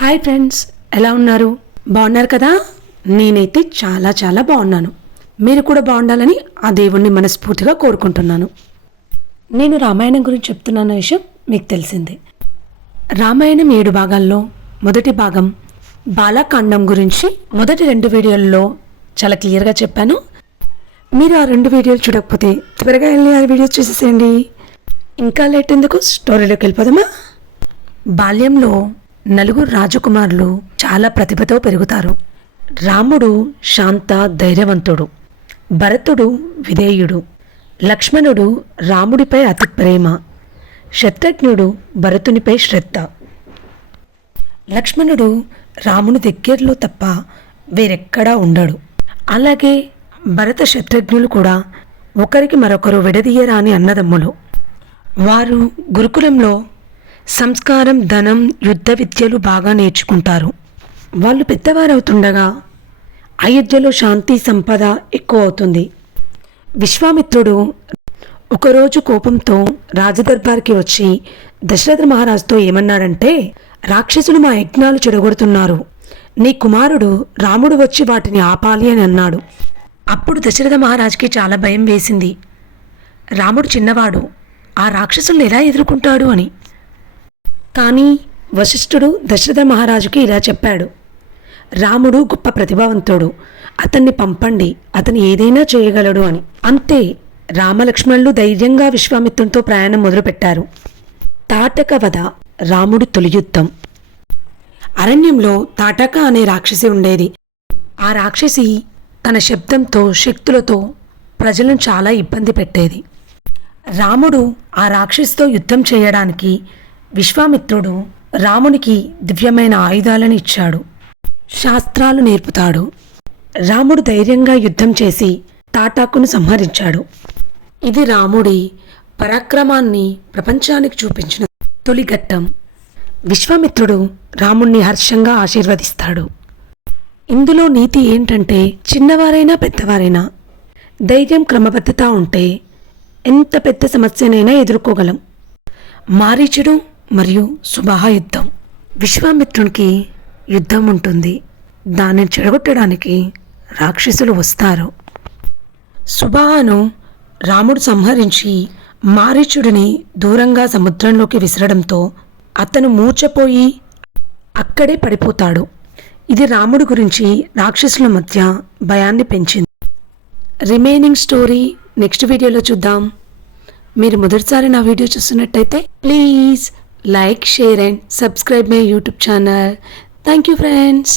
Hi friends, ఎలా ఉన్నారు? బాగున్నారు కదా? నేనైతే చాలా చాలా బాగున్నాను. మీరు కూడా బాగుండాలని ఆ దేవుణ్ణి మనస్ఫూర్తిగా కోరుకుంటున్నాను. నేను రామాయణం గురించి చెప్తున్న విషయం మీకు తెలిసిందే. రామాయణం 7 భాగాల్లో మొదటి భాగం బాలకాండం గురించి మొదటి 2 వీడియోల్లో చాలా క్లియర్గా చెప్పాను. మీరు ఆ 2 వీడియోలు చూడకపోతే త్వరగా వెళ్ళి ఆ వీడియోస్ చూసేసేయండి. ఇంకా లేట్ ఎందుకు, స్టోరీలోకి వెళ్ళిపోదామా? బాల్యంలో 4 రాజకుమారులు చాలా ప్రతిభతో పెరుగుతారు. రాముడు శాంత ధైర్యవంతుడు, భరతుడు విధేయుడు, లక్ష్మణుడు రాముడిపై అతి ప్రేమ, శత్రుఘ్నుడు భరతునిపై శ్రద్ధ. లక్ష్మణుడు రాముని దగ్గరలో తప్ప వేరెక్కడా ఉండడు. అలాగే భరత శత్రుఘ్నులు కూడా ఒకరికి మరొకరు విడదీయరాని అన్నదమ్ములు. వారు గురుకులంలో సంస్కారం, ధనం, యుద్ధ విద్యలు బాగా నేర్చుకుంటారు. వాళ్ళు పెద్దవారవుతుండగా అయోధ్యలో శాంతి సంపద ఎక్కువ అవుతుంది. విశ్వామిత్రుడు ఒకరోజు కోపంతో రాజదర్బార్కి వచ్చి దశరథ మహారాజుతో ఏమన్నాడంటే, రాక్షసులు మా యజ్ఞాలు చెడగొడుతున్నారు, నీ కుమారుడు రాముడు వచ్చి వాటిని ఆపాలి అని అన్నాడు. అప్పుడు దశరథ మహారాజుకి చాలా భయం వేసింది. రాముడు చిన్నవాడు, ఆ రాక్షసుల్ని ఎలా ఎదుర్కొంటాడు అని. కానీ వశిష్ఠుడు దశరథ మహారాజుకి ఇలా చెప్పాడు, రాముడు గొప్ప ప్రతిభావంతుడు, అతన్ని పంపండి, అతను ఏదైనా చేయగలడు అని. అంతే, రామలక్ష్మణులు ధైర్యంగా విశ్వామిత్రునితో ప్రయాణం మొదలుపెట్టారు. తాటక వధ, రాముడి తొలి యుద్ధం. అరణ్యంలో తాటక అనే రాక్షసి ఉండేది. ఆ రాక్షసి తన శబ్దంతో, శక్తులతో ప్రజలను చాలా ఇబ్బంది పెట్టేది. రాముడు ఆ రాక్షసితో యుద్ధం చేయడానికి విశ్వామిత్రుడు రామునికి దివ్యమైన ఆయుధాలను ఇచ్చాడు, శాస్త్రాలు నేర్పుతాడు. రాముడు ధైర్యంగా యుద్ధం చేసి తాటాకును సంహరించాడు. ఇది రాముడి పరాక్రమాన్ని ప్రపంచానికి చూపించిన తొలి ఘట్టం. విశ్వామిత్రుడు రాముణ్ణి హర్షంగా ఆశీర్వదిస్తాడు. ఇందులో నీతి ఏంటంటే, చిన్నవారైనా పెద్దవారైనా ధైర్యం, క్రమబద్ధత ఉంటే ఎంత పెద్ద సమస్యనైనా ఎదుర్కోగలం. మారీచుడు మరియు సుబాహ యుద్ధం. విశ్వామిత్రునికి యుద్ధం ఉంటుంది, దానిని చెడగొట్టడానికి రాక్షసులు వస్తారు. సుబాహను రాముడు సంహరించి మారీచుడిని దూరంగా సముద్రంలోకి విసరడంతో అతను మూర్ఛపోయి అక్కడే పడిపోతాడు. ఇది రాముడి గురించి రాక్షసుల మధ్య భయాన్ని పెంచింది. రిమైనింగ్ స్టోరీ నెక్స్ట్ వీడియోలో చూద్దాం. మీరు మొదటిసారి నా వీడియో చూస్తున్నట్టయితే please like, share and subscribe my YouTube channel. Thank you friends.